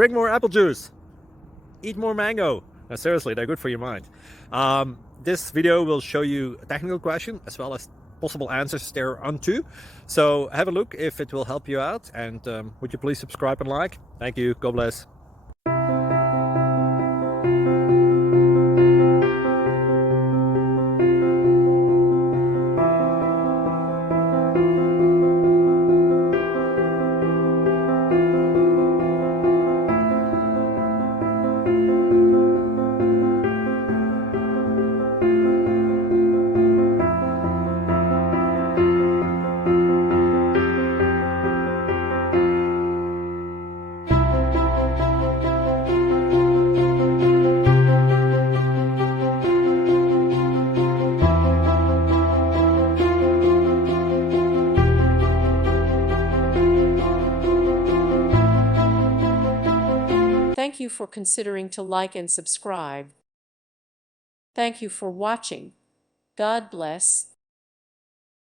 Drink more apple juice. Eat more mango. No, seriously, they're good for your mind. This video will show you a technical question as well as possible answers thereunto. So have a look if it will help you out, and would you please subscribe and like? Thank you. God bless. Thank you for considering to like and subscribe. Thank you for watching. God bless.